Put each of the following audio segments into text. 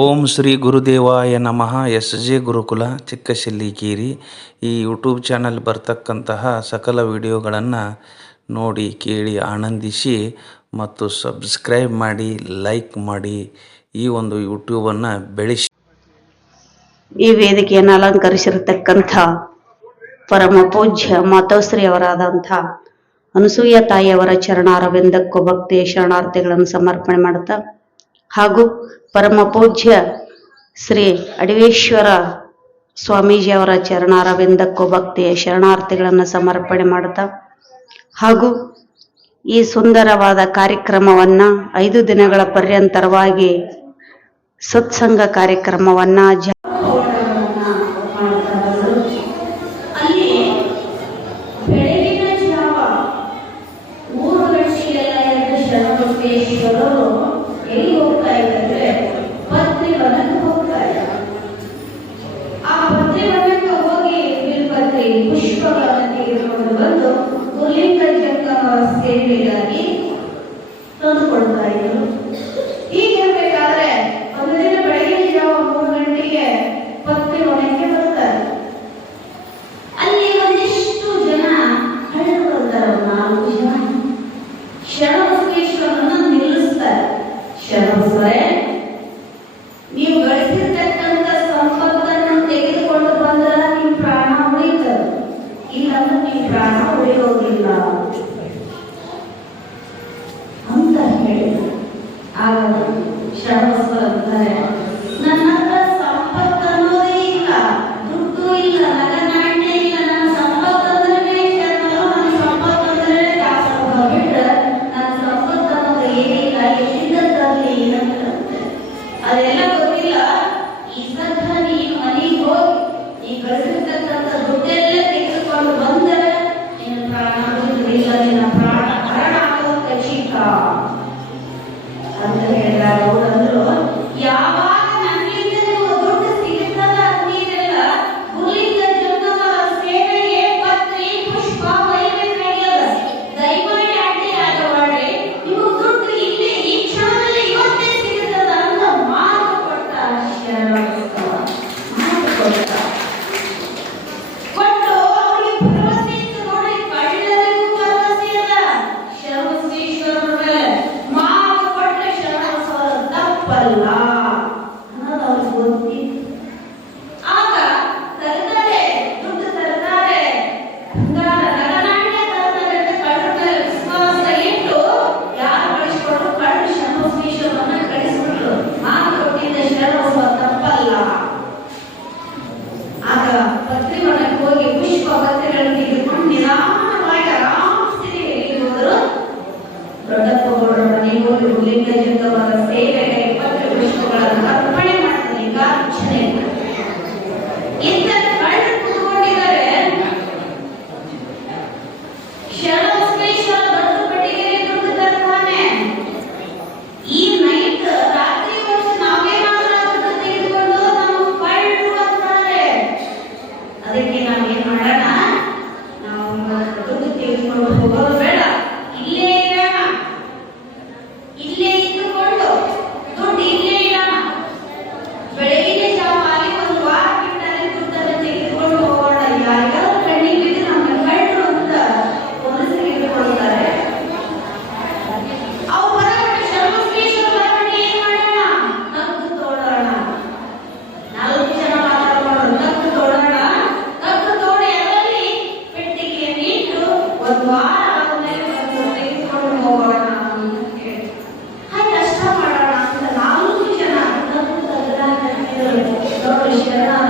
ಓಂ ಶ್ರೀ ಗುರುದೇವಾಯ ನಮಃ. S J ಗುರುಕುಲ ಚಿಕ್ಕಶಿಲ್ಲಿಕೇರಿ ಈ YouTube channel ಬರ್ತಕ್ಕಂತಹ ಸಕಲ ವಿಡಿಯೋಗಳನ್ನು ನೋಡಿ ಕೇಳಿ ಆನಂದಿಸಿ ಮತ್ತು ಸಬ್ಸ್ಕ್ರೈಬ್ ಮಾಡಿ, ಲೈಕ್ ಮಾಡಿ ಈ ಒಂದು ಯೂಟ್ಯೂಬನ್ನು ಬೆಳೆಸಿ. ಈ ವೇದಿಕೆಯನ್ನು ಅಲಂಕರಿಸಿರತಕ್ಕಂಥ ಪರಮ ಪೂಜ್ಯ ಮಾತೋಶ್ರೀಯವರಾದಂಥ ಅನಸೂಯ ತಾಯಿಯವರ ಚರಣಾರವಿಂದಕ್ಕೂ ಭಕ್ತಿಯ ಶರಣಾರ್ಥಿಗಳನ್ನು ಸಮರ್ಪಣೆ ಮಾಡ್ತಾ ಹಾಗೂ ಪರಮ ಪೂಜ್ಯ ಶ್ರೀ ಅಡವೇಶ್ವರ ಸ್ವಾಮೀಜಿಯವರ ಚರಣಾರವಿಂದಕ್ಕೂ ಭಕ್ತಿಯ ಶರಣಾರ್ಥಿಗಳನ್ನು ಸಮರ್ಪಣೆ ಮಾಡುತ್ತಾ, ಹಾಗೂ ಈ ಸುಂದರವಾದ ಕಾರ್ಯಕ್ರಮವನ್ನು ಐದು ದಿನಗಳ ಪರ್ಯಂತರವಾಗಿ ಸತ್ಸಂಗ ಕಾರ್ಯಕ್ರಮವನ್ನು ಜ ಬೆಳಗಿನ ಎಲ್ಲಿ ಹೋಗ್ತಾ ಇದೆ ಅಂದ್ರೆ ವನಕ್ಕೆ ಹೋಗ್ತಾ ಆ ಪತ್ರಿ ವನಕ್ಕೆ ಹೋಗಿ ಬಿಲ್ಪತ್ರಿ ಪುಷ್ಪಗಳನ್ನು ತೆಗೆದುಕೊಂಡು ಬಂದು ಪುಲಿಂಗ ಸೇವೆಗಾಗಿ ಇದ್ರು ಒಂದು ದಿನ ಬೆಳಿಗ್ಗೆ ಜಾವ ಗಂಟೆಗೆ ಪತ್ರಿ ಒಣಕ್ಕೆ ಬರ್ತಾರೆ. ಅಲ್ಲಿ ಒಂದಿಷ್ಟು ಜನ ಹಳೆದು ಬರ್ತಾರೆ ಶರಣ ಕ್ಷಮಿಸ್ತಾರೆ ನೀವು ಗಳಿಸಿರ್ತಕ್ಕಂಥ ಸಂಪತ್ತನ್ನು ತೆಗೆದುಕೊಂಡು ಬಂದ್ರೆ ನಿಮ್ಮ ಪ್ರಾಣ ಉಳಿತದೆ. ಇಲ್ಲಾಂದ್ರೆ ನಿಮ್ಮ ಪ್ರಾಣ ಉಳಿಯೋದಿಲ್ಲ. Дорожка нам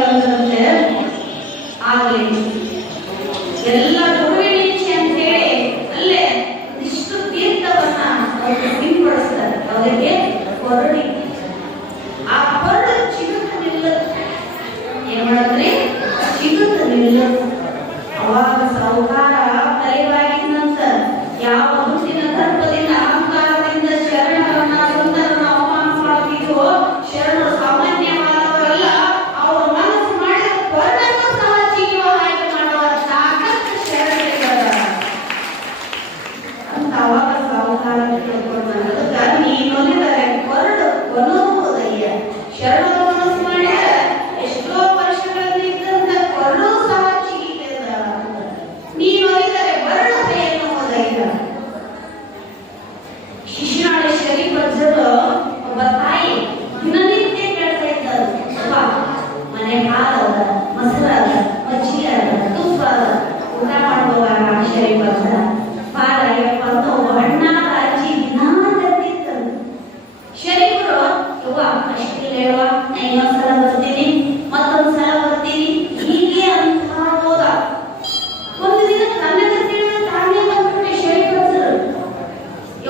ಬಂದರಂತೆ ಆಗಲಿ. ಎಲ್ಲ